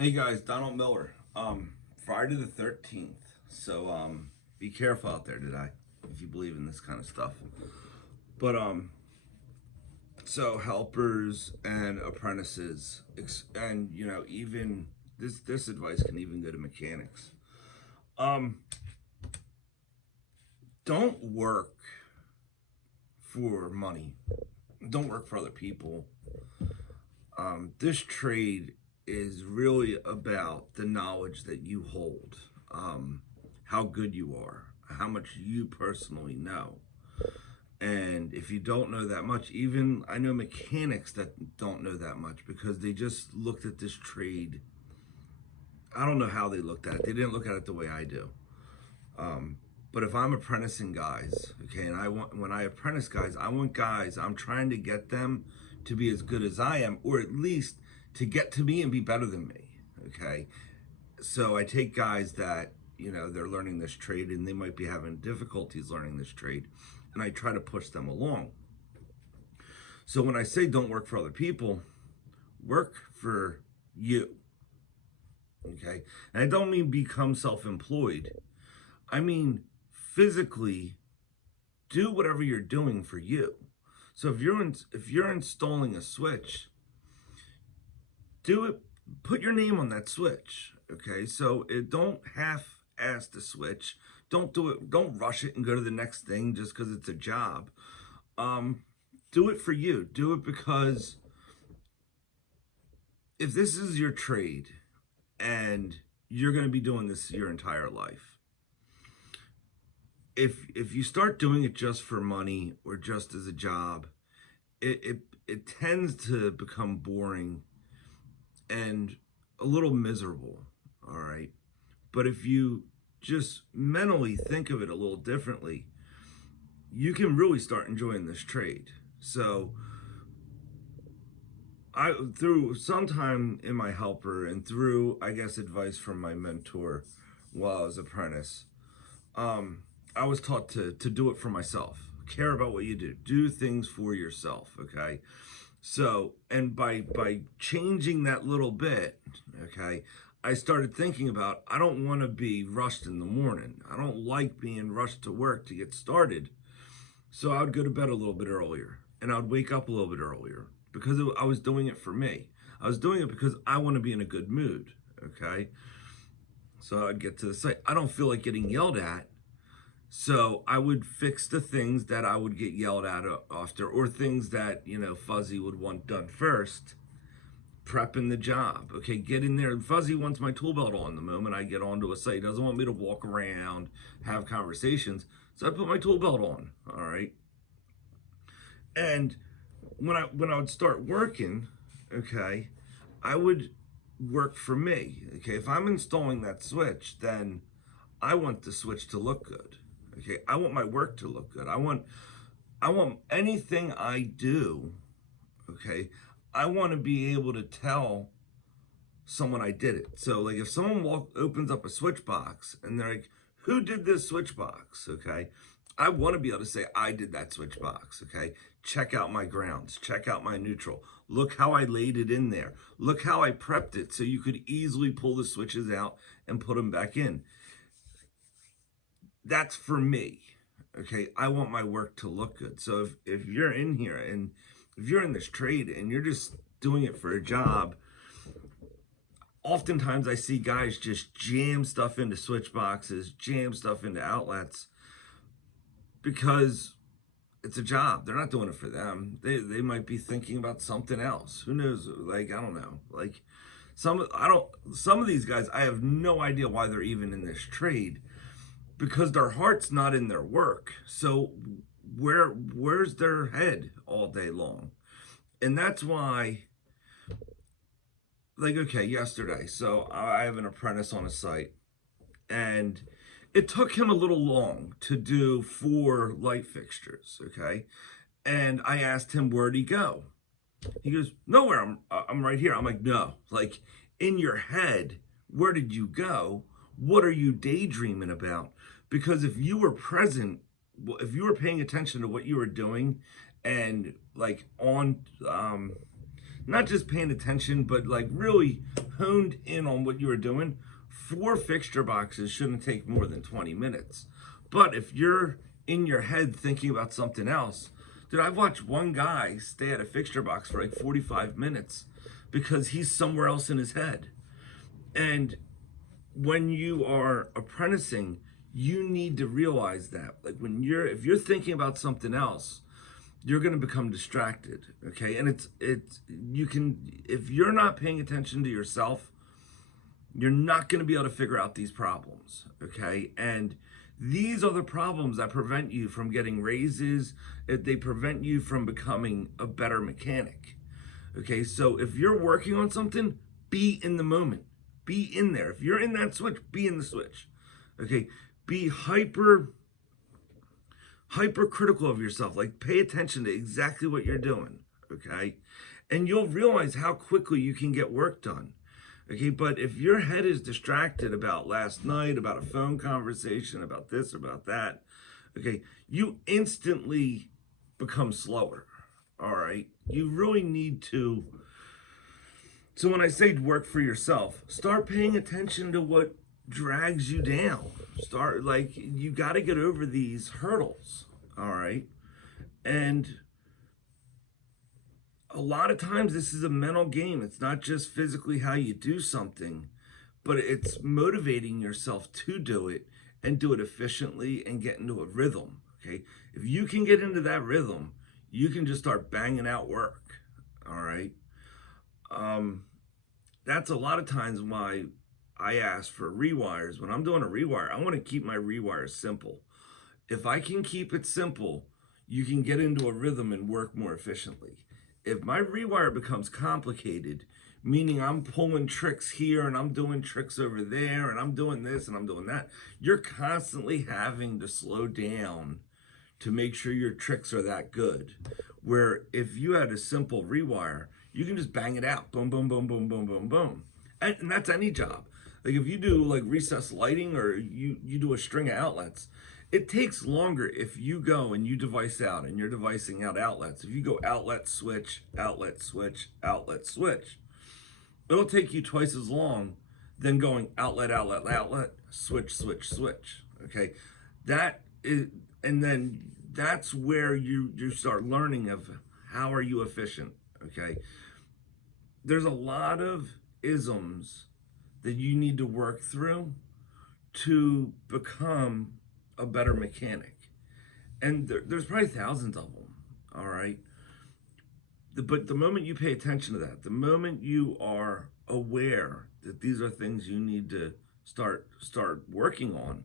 Hey guys, Donald Miller. Friday the 13th. So be careful out there today if you believe in this kind of stuff. But so helpers and apprentices and even this advice can even go to mechanics. Um don't work for money. Don't work for other people. This trade is really about the knowledge that you hold, how good you are, how much you personally know. And if you don't know that much, even I know mechanics that don't know that much because they just looked at this trade. I don't know how they looked at it. They didn't look at it the way I do. But if I'm apprenticing guys, okay, and when I apprentice guys, I want guys, I'm trying to get them to be as good as I am, or at least to get to me and be better than me. Okay. So I take guys that, they're learning this trade and they might be having difficulties learning this trade, and I try to push them along. So when I say don't work for other people, work for you. Okay. And I don't mean become self-employed. I mean physically do whatever you're doing for you. So if you're installing a switch, do it. Put your name on that switch. Okay, so don't half-ass the switch. Don't do it. Don't rush it and go to the next thing just because it's a job. Um, do it for you. Do it because if this is your trade and you're going to be doing this your entire life, if you start doing it just for money or just as a job, it tends to become boring and a little miserable. All right. But if you just mentally think of it a little differently, you can really start enjoying this trade. So I, through sometime in my helper and through, I guess, advice from my mentor while I was apprentice, I was taught to do it for myself. Care about what you do. Do things for yourself. Okay. So, and by changing that little bit, okay, I started thinking about I don't want to be rushed in the morning. I don't like being rushed to work to get started. So I would go to bed a little bit earlier and I would wake up a little bit earlier because I was doing it for me. I was doing it because I want to be in a good mood, okay? So I'd get to the site. I don't feel like getting yelled at, so I would fix the things that I would get yelled at after, or things that, Fuzzy would want done first, prepping the job. Okay, get in there. Fuzzy wants my tool belt on the moment I get onto a site. He doesn't want me to walk around, have conversations. So I put my tool belt on, all right? And when I would start working, okay, I would work for me. Okay, if I'm installing that switch, then I want the switch to look good. Okay, I want my work to look good. I want anything I do, okay, I want to be able to tell someone I did it. So like if someone opens up a switch box and they're like, who did this switch box? Okay. I want to be able to say I did that switch box. Okay. Check out my grounds, check out my neutral. Look how I laid it in there. Look how I prepped it so you could easily pull the switches out and put them back in. That's for me. Okay. I want my work to look good. So if you're in here and if you're in this trade and you're just doing it for a job, oftentimes I see guys just jam stuff into switch boxes, jam stuff into outlets because it's a job. They're not doing it for them. They might be thinking about something else. Who knows? Like, I don't know. Like some of these guys, I have no idea why they're even in this trade because their heart's not in their work. So where's their head all day long? And that's why, like, okay, yesterday, so I have an apprentice on a site, and it took him a little long to do 4 light fixtures, okay? And I asked him, where'd he go? He goes, nowhere, I'm right here. I'm like, no, like, in your head, where did you go? What are you daydreaming about? Because if you were present, if you were paying attention to what you were doing and like on, not just paying attention, but like really honed in on what you were doing, 4 fixture boxes shouldn't take more than 20 minutes. But if you're in your head thinking about something else, dude, I've watched one guy stay at a fixture box for like 45 minutes because he's somewhere else in his head. And when you are apprenticing, you need to realize that. Like if you're thinking about something else, you're going to become distracted. Okay. And you can, if you're not paying attention to yourself, you're not going to be able to figure out these problems. Okay. And these are the problems that prevent you from getting raises. They prevent you from becoming a better mechanic. Okay. So if you're working on something, be in the moment, be in there. If you're in that switch, be in the switch. Okay. Be hypercritical of yourself. Like, pay attention to exactly what you're doing. Okay. And you'll realize how quickly you can get work done. Okay. But if your head is distracted about last night, about a phone conversation, about this, about that, okay, you instantly become slower. All right. You really need to. So when I say work for yourself, start paying attention to what drags you down. You got to get over these hurdles. All right. And a lot of times this is a mental game. It's not just physically how you do something, but it's motivating yourself to do it and do it efficiently and get into a rhythm. Okay. If you can get into that rhythm, you can just start banging out work. All right. That's a lot of times why I ask for rewires. When I'm doing a rewire, I want to keep my rewires simple. If I can keep it simple, you can get into a rhythm and work more efficiently. If my rewire becomes complicated, meaning I'm pulling tricks here and I'm doing tricks over there and I'm doing this and I'm doing that, you're constantly having to slow down to make sure your tricks are that good. Where if you had a simple rewire, you can just bang it out. Boom, boom, boom, boom, boom, boom, boom. And that's any job. Like if you do like recessed lighting or you do a string of outlets, it takes longer if you go and you device out and you're devicing out outlets. If you go outlet, switch, outlet, switch, outlet, switch, it'll take you twice as long than going outlet, outlet, outlet, switch, switch, switch. Okay. And then that's where you start learning of how are you efficient. Okay. There's a lot of isms that you need to work through to become a better mechanic. And there's probably thousands of them. All right. But the moment you pay attention to that, the moment you are aware that these are things you need to start working on,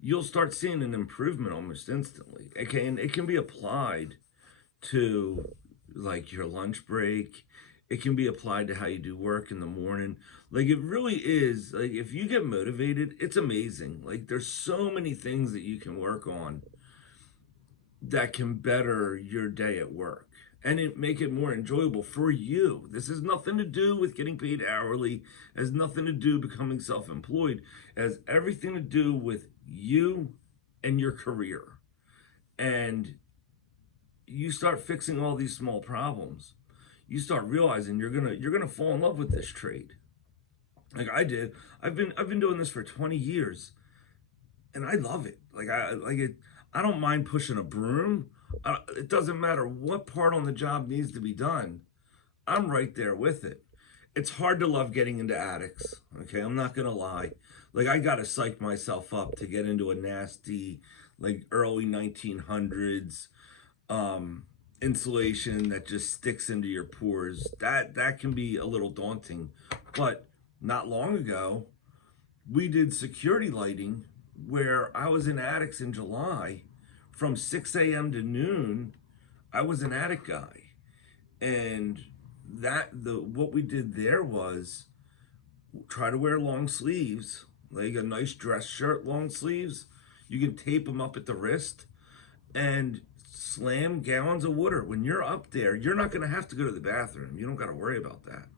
you'll start seeing an improvement almost instantly. Okay. And it can be applied to like your lunch break. It can be applied to how you do work in the morning. Like it really is, like if you get motivated, it's amazing. Like there's so many things that you can work on that can better your day at work and it make it more enjoyable for you. This has nothing to do with getting paid hourly, has nothing to do becoming self-employed, it has everything to do with you and your career. And you start fixing all these small problems, you start realizing you're gonna fall in love with this trade. Like I did. I've been doing this for 20 years, and I love it. Like I like it. I don't mind pushing a broom. It doesn't matter what part on the job needs to be done. I'm right there with it. It's hard to love getting into attics. Okay, I'm not gonna lie. Like I gotta psych myself up to get into a nasty, like early 1900s. Insulation that just sticks into your pores. That can be a little daunting. But not long ago, we did security lighting where I was in attics in July from 6 a.m. to noon. I was an attic guy. And what we did there was try to wear long sleeves, like a nice dress shirt, long sleeves. You can tape them up at the wrist and slam gallons of water. When you're up there, you're not going to have to go to the bathroom. You don't got to worry about that.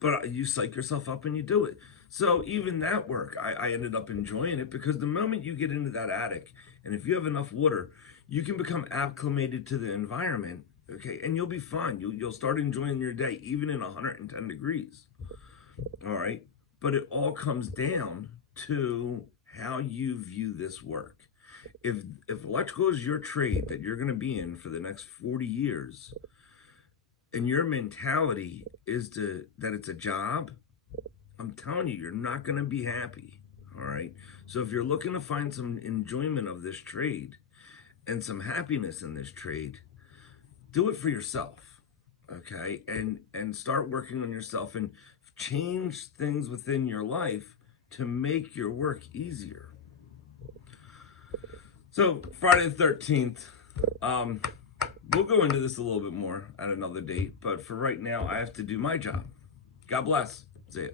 But you psych yourself up and you do it. So even that work, I ended up enjoying it because the moment you get into that attic, and if you have enough water, you can become acclimated to the environment Okay, and you'll be fine. You'll start enjoying your day even in 110 degrees. All right, but it all comes down to how you view this work. If electrical is your trade that you're going to be in for the next 40 years, and your mentality is that it's a job, I'm telling you, you're not going to be happy. All right. So if you're looking to find some enjoyment of this trade and some happiness in this trade, do it for yourself. Okay. And start working on yourself and change things within your life to make your work easier. So Friday the 13th, we'll go into this a little bit more at another date, but for right now, I have to do my job. God bless. See ya.